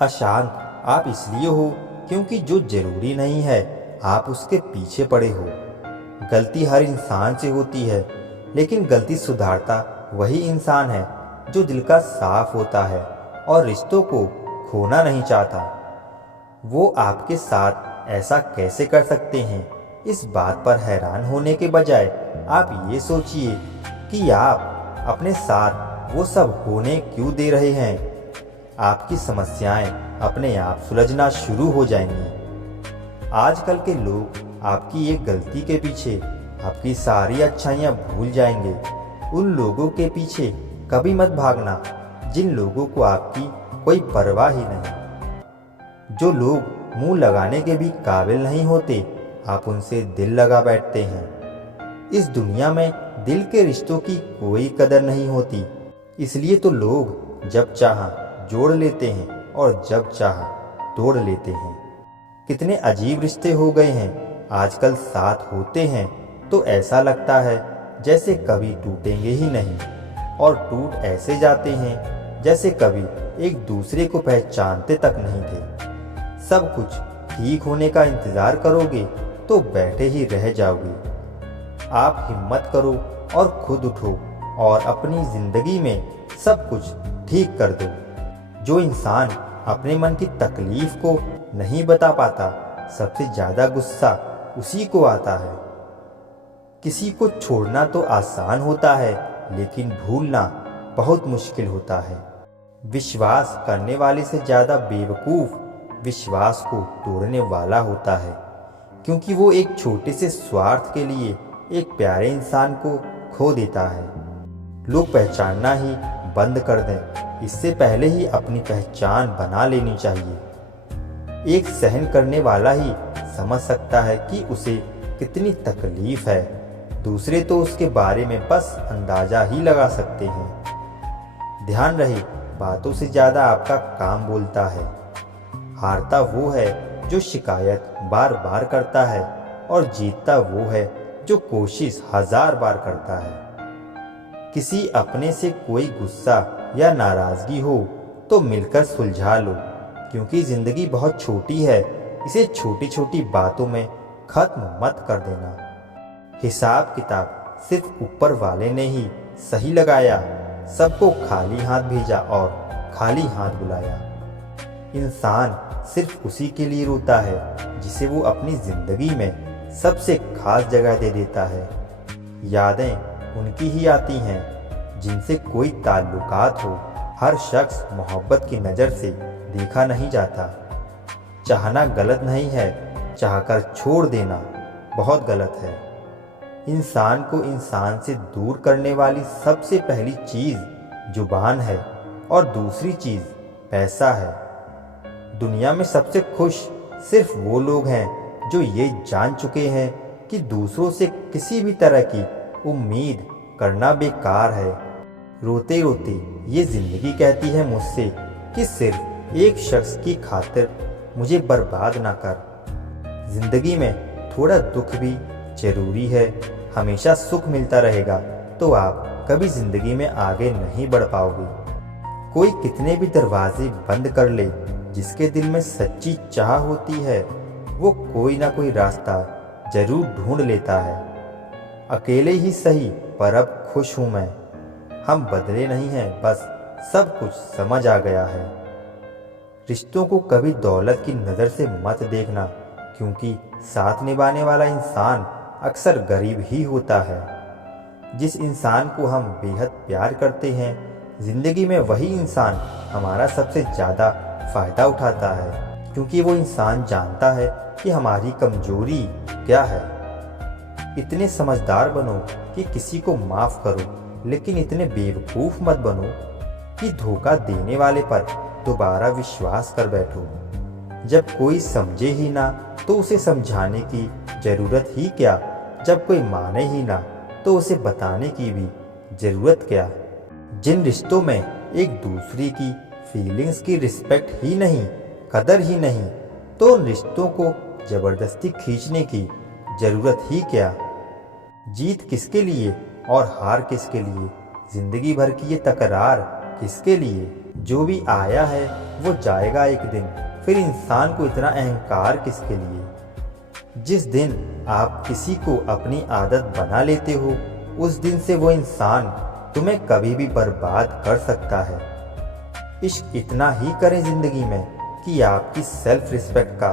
अशांत आप इसलिए हो क्योंकि जो जरूरी नहीं है आप उसके पीछे पड़े हो। गलती हर इंसान से होती है, लेकिन गलती सुधारता वही इंसान है जो दिल का साफ होता है और रिश्तों को खोना नहीं चाहता। वो आपके साथ ऐसा कैसे कर सकते हैं, इस बात पर हैरान होने के बजाय आप ये सोचिए कि आप अपने साथ वो सब होने क्यों दे रहे हैं। आपकी समस्याएं अपने आप सुलझना शुरू हो जाएंगी। आजकल के लोग आपकी एक गलती के पीछे आपकी सारी अच्छाइयाँ भूल जाएंगे। उन लोगों के पीछे कभी मत भागना जिन लोगों को आपकी कोई परवाह ही नहीं। जो लोग मुंह लगाने के भी काबिल नहीं होते, आप उनसे दिल लगा बैठते हैं। इस दुनिया में दिल के रिश्तों की कोई कदर नहीं होती, इसलिए तो लोग जब चाहा जोड़ लेते हैं और जब चाहा तोड़ लेते हैं। कितने अजीब रिश्ते हो गए हैं आजकल, साथ होते हैं तो ऐसा लगता है जैसे कभी टूटेंगे ही नहीं, और टूट ऐसे जाते हैं जैसे कभी एक दूसरे को पहचानते तक नहीं थे। सब कुछ ठीक होने का इंतजार करोगे तो बैठे ही रह जाओगे। आप हिम्मत करो और खुद उठो और अपनी जिंदगी में सब कुछ ठीक कर दो। जो इंसान अपने मन की तकलीफ को नहीं बता पाता, सबसे ज्यादा गुस्सा उसी को आता है। किसी को छोड़ना तो आसान होता है, लेकिन भूलना बहुत मुश्किल होता है। विश्वास करने वाले से ज्यादा बेवकूफ विश्वास को तोड़ने वाला होता है, क्योंकि वो एक छोटे से स्वार्थ के लिए एक प्यारे इंसान को खो देता है। लोग पहचानना ही बंद कर दें, इससे पहले ही अपनी पहचान बना लेनी चाहिए। एक सहन करने वाला ही समझ सकता है कि उसे कितनी तकलीफ है, दूसरे तो उसके बारे में बस अंदाजा ही लगा सकते हैं। ध्यान रहे, बातों से ज़्यादा आपका काम बोलता है। हारता वो है जो शिकायत बार बार करता है, और जीतता वो है जो कोशिश 1000 बार करता है। किसी अपने से कोई गुस्सा या नाराज़गी हो तो मिलकर सुलझा लो, क्योंकि ज़िंदगी बहुत छोटी है, इसे छोटी छोटी बातों में ख़त्म मत कर देना। हिसाब किताब सिर्फ ऊपर वाले ने ही सही लगाया, सबको खाली हाथ भेजा और खाली हाथ बुलाया। इंसान सिर्फ उसी के लिए रोता है जिसे वो अपनी ज़िंदगी में सबसे खास जगह दे देता है। यादें उनकी ही आती हैं जिनसे कोई ताल्लुकात हो। हर शख्स मोहब्बत की नज़र से देखा नहीं जाता। चाहना गलत नहीं है, चाहकर छोड़ देना बहुत गलत है। इंसान को इंसान से दूर करने वाली सबसे पहली चीज़ जुबान है, और दूसरी चीज़ पैसा है। दुनिया में सबसे खुश सिर्फ वो लोग हैं जो ये जान चुके हैं कि दूसरों से किसी भी तरह की उम्मीद करना बेकार है। रोते रोते ये ज़िंदगी कहती है मुझसे कि सिर्फ एक शख्स की खातिर मुझे बर्बाद ना कर। ज़िंदगी में थोड़ा दुख भी ज़रूरी है। हमेशा सुख मिलता रहेगा तो आप कभी ज़िंदगी में आगे नहीं बढ़ पाओगे। कोई कितने भी दरवाजे बंद कर ले, जिसके दिल में सच्ची चाह होती है वो कोई ना कोई रास्ता जरूर ढूंढ लेता है। अकेले ही सही, पर अब खुश हूँ मैं। हम बदले नहीं हैं, बस सब कुछ समझ आ गया है। रिश्तों को कभी दौलत की नज़र से मत देखना, क्योंकि साथ निभाने वाला इंसान अक्सर गरीब ही होता है। जिस इंसान को हम बेहद प्यार करते हैं, ज़िंदगी में वही इंसान हमारा सबसे ज़्यादा फ़ायदा उठाता है, क्योंकि वो इंसान जानता है कि हमारी कमजोरी क्या है। इतने समझदार बनो कि किसी को माफ़ करो, लेकिन इतने बेवकूफ़ मत बनो कि धोखा देने वाले पर दोबारा विश्वास कर बैठो। जब कोई समझे ही ना तो उसे समझाने की ज़रूरत ही क्या। जब कोई माने ही ना तो उसे बताने की भी ज़रूरत क्या। जिन रिश्तों में एक दूसरे की फीलिंग्स की रिस्पेक्ट ही नहीं, कदर ही नहीं, तो उन रिश्तों को ज़बरदस्ती खींचने की ज़रूरत ही क्या। जीत किसके लिए और हार किसके लिए, ज़िंदगी भर की ये तकरार किसके लिए। जो भी आया है वो जाएगा एक दिन। फिर इंसान को इतना अहंकार किसके लिए। जिस दिन आप किसी को अपनी आदत बना लेते हो, उस दिन से वो इंसान तुम्हें कभी भी बर्बाद कर सकता है। इश्क इतना ही करें जिंदगी में कि आपकी सेल्फ रिस्पेक्ट का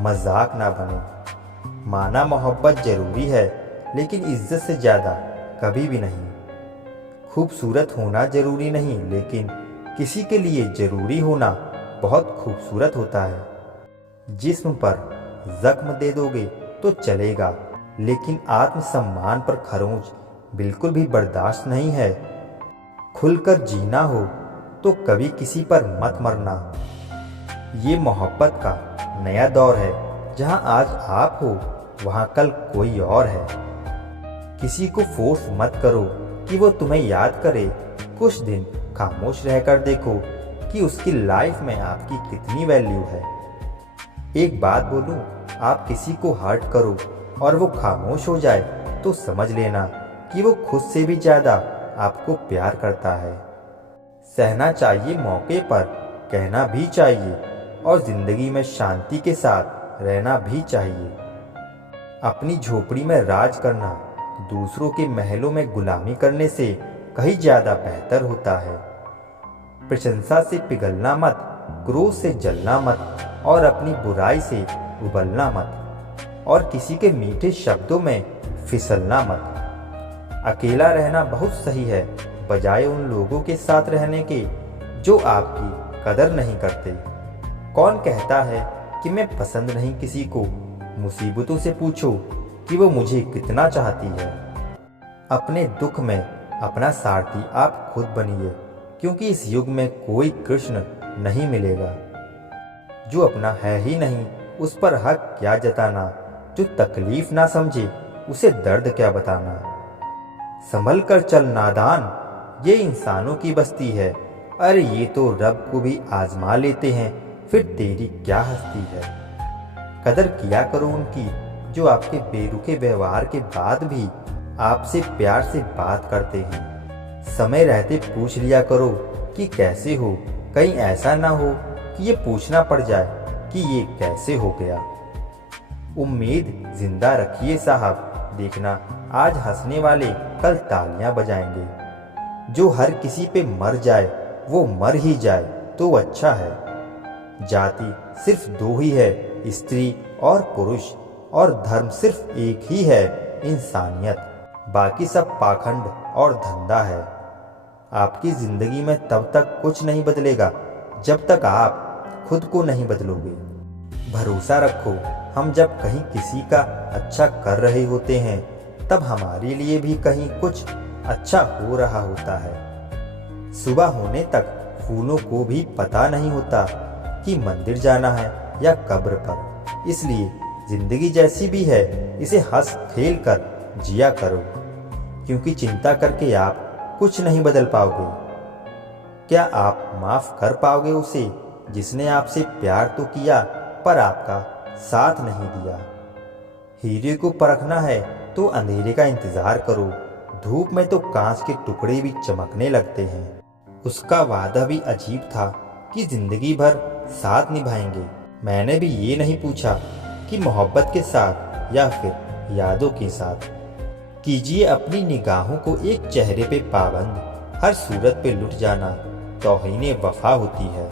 मजाक ना बने। माना मोहब्बत जरूरी है, लेकिन इज्जत से ज़्यादा कभी भी नहीं। खूबसूरत होना जरूरी नहीं, लेकिन किसी के लिए जरूरी होना बहुत खूबसूरत होता है। जिस्म पर जख्म दे दोगे तो चलेगा, लेकिन आत्मसम्मान पर खरोंच बिल्कुल भी बर्दाश्त नहीं है। खुलकर जीना हो तो कभी किसी पर मत मरना। ये मोहब्बत का नया दौर है, जहां आज आप हो वहां कल कोई और है। किसी को फोर्स मत करो कि वो तुम्हें याद करे। कुछ दिन खामोश रहकर देखो कि उसकी लाइफ में आपकी कितनी वैल्यू है। एक बात बोलूं, आप किसी को हर्ट करो और वो खामोश हो जाए तो समझ लेना कि वो खुद से भी ज़्यादा आपको प्यार करता है। सहना चाहिए मौके पर, कहना भी चाहिए, और ज़िंदगी में शांति के साथ रहना भी चाहिए। अपनी झोपड़ी में राज करना दूसरों के महलों में गुलामी करने से कहीं ज़्यादा बेहतर होता है। प्रशंसा से पिघलना मत, क्रोध से जलना मत, और अपनी बुराई से उबलना मत, और किसी के मीठे शब्दों में फिसलना मत। अकेला रहना बहुत सही है, बजाय उन लोगों के साथ रहने के जो आपकी कदर नहीं करते। कौन कहता है कि मैं पसंद नहीं किसी को। मुसीबतों से पूछो कि वो मुझे कितना चाहती है। अपने दुख में अपना सारथी आप खुद बनिए, क्योंकि इस युग में कोई कृष्ण नहीं मिलेगा। जो अपना है ही नहीं, उस पर हक क्या जताना। जो तकलीफ ना समझे, उसे दर्द क्या बताना। संभल कर चल नादान, ये इंसानों की बस्ती है। अरे ये तो रब को भी आजमा लेते हैं, फिर तेरी क्या हस्ती है। कदर किया करो उनकी जो आपके बेरुखे व्यवहार के बाद भी आपसे प्यार से बात करते हैं। समय रहते पूछ लिया करो कि कैसे हो, कहीं ऐसा ना हो कि ये पूछना पड़ जाए कि ये कैसे हो गया। उम्मीद जिंदा रखिए साहब, देखना आज हंसने वाले कल तालियां बजाएंगे। जो हर किसी पे मर जाए वो मर ही जाए तो अच्छा है। जाति सिर्फ दो ही है, स्त्री और पुरुष, और धर्म सिर्फ एक ही है, इंसानियत। बाकी सब पाखंड और धंधा है। आपकी जिंदगी में तब तक कुछ नहीं बदलेगा जब तक आप खुद को नहीं बदलोगे। भरोसा रखो, हम जब कहीं किसी का अच्छा कर रहे होते हैं, तब हमारे लिए भी कहीं कुछ अच्छा हो रहा होता है। सुबह होने तक फूलों को भी पता नहीं होता कि मंदिर जाना है या कब्र पर। इसलिए जिंदगी जैसी भी है, इसे हंस खेल कर जिया करो, क्योंकि चिंता करके आप कुछ नहीं बदल पाओगे। क्या आप माफ कर पाओगे उसे जिसने आपसे प्यार तो किया पर आपका साथ नहीं दिया। हीरे को परखना है तो अंधेरे का इंतजार करो। धूप में तो कांच के टुकड़े भी चमकने लगते हैं। उसका वादा भी अजीब था कि जिंदगी भर साथ निभाएंगे। मैंने भी ये नहीं पूछा कि मोहब्बत के साथ या फिर यादों के साथ। कीजिए अपनी निगाहों को एक चेहरे पे पाबंद, हर सूरत पे लुट जाना तौहीने वफा होती है।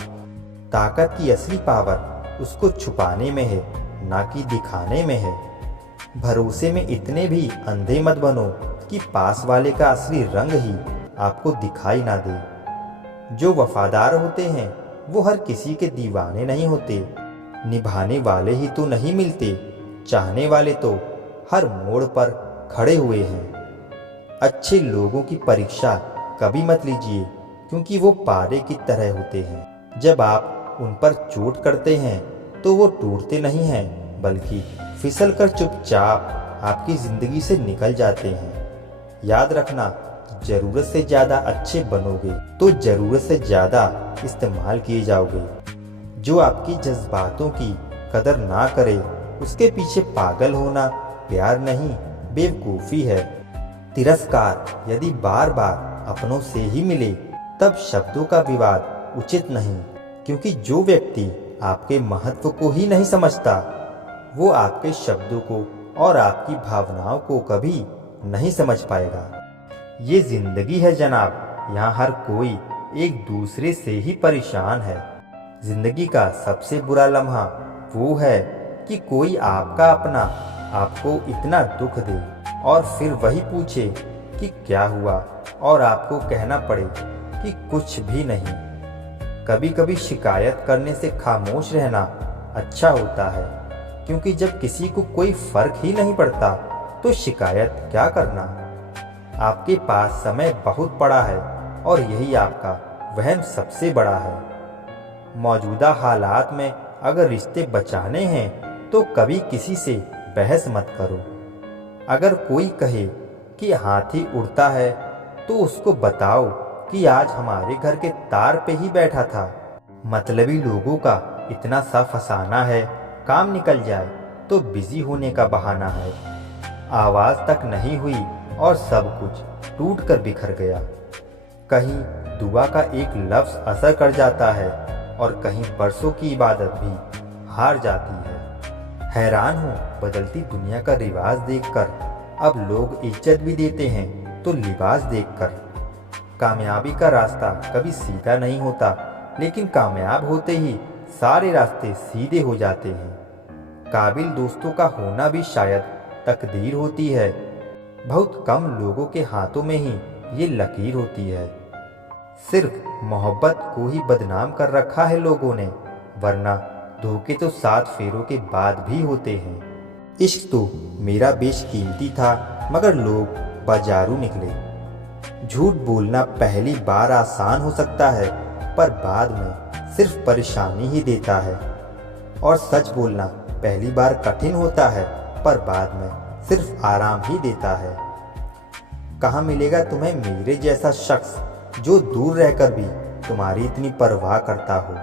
ताकत की असली पावर उसको छुपाने में है, ना कि दिखाने में है। भरोसे में इतने भी अंधे मत बनो कि पास वाले का असली रंग ही आपको दिखाई ना दे। जो वफादार होते हैं वो हर किसी के दीवाने नहीं होते। निभाने वाले ही तो नहीं मिलते, चाहने वाले तो हर मोड़ पर खड़े हुए हैं। अच्छे लोगों की परीक्षा कभी मत लीजिए, क्योंकि वो पारे की तरह होते हैं। जब आप उन पर चोट करते हैं तो वो टूटते नहीं हैं, बल्कि फिसल कर चुपचाप आपकी ज़िंदगी से निकल जाते हैं। याद रखना, ज़रूरत से ज़्यादा अच्छे बनोगे तो ज़रूरत से ज़्यादा इस्तेमाल किए जाओगे। जो आपकी जज्बातों की कदर ना करे, उसके पीछे पागल होना प्यार नहीं, बेवकूफ़ी है। तिरस्कार यदि बार बार अपनों से ही मिले, तब शब्दों का विवाद उचित नहीं। क्योंकि जो व्यक्ति आपके महत्व को ही नहीं समझता, वो आपके शब्दों को और आपकी भावनाओं को कभी नहीं समझ पाएगा। ये जिंदगी है जनाब, यहाँ हर कोई एक दूसरे से ही परेशान है। जिंदगी का सबसे बुरा लम्हा वो है कि कोई आपका अपना आपको इतना दुख दे और फिर वही पूछे कि क्या हुआ और आपको कहना पड़े कि कुछ भी नहीं। कभी कभी शिकायत करने से खामोश रहना अच्छा होता है, क्योंकि जब किसी को कोई फर्क ही नहीं पड़ता तो शिकायत क्या करना। आपके पास समय बहुत पड़ा है और यही आपका वहम सबसे बड़ा है। मौजूदा हालात में अगर रिश्ते बचाने हैं तो कभी किसी से बहस मत करो। अगर कोई कहे कि हाथी उड़ता है तो उसको बताओ कि आज हमारे घर के तार पे ही बैठा था। मतलबी लोगों का इतना सा फसाना है, काम निकल जाए तो बिजी होने का बहाना है। आवाज़ तक नहीं हुई और सब कुछ टूट कर बिखर गया। कहीं दुआ का एक लफ्ज़ असर कर जाता है और कहीं बरसों की इबादत भी हार जाती है। हैरान हूँ बदलती दुनिया का रिवाज देखकर। अब लोग इज्जत भी देते हैं तो लिबास देखकर। कामयाबी का रास्ता कभी सीधा नहीं होता, लेकिन कामयाब होते ही सारे रास्ते सीधे हो जाते हैं। काबिल दोस्तों का होना भी शायद तकदीर होती है। बहुत कम लोगों के हाथों में ही ये लकीर होती है। सिर्फ मोहब्बत को ही बदनाम कर रखा है लोगों ने, वरना धोखे तो 7 फेरों के बाद भी होते हैं। इश्क तो मेरा बेशकीमती था, मगर लोग बाजारू निकले। झूठ बोलना पहली बार आसान हो सकता है, पर बाद में सिर्फ परेशानी ही देता है। और सच बोलना पहली बार कठिन होता है, पर बाद में सिर्फ आराम ही देता है। कहाँ मिलेगा तुम्हें मेरे जैसा शख्स जो दूर रहकर भी तुम्हारी इतनी परवाह करता हो।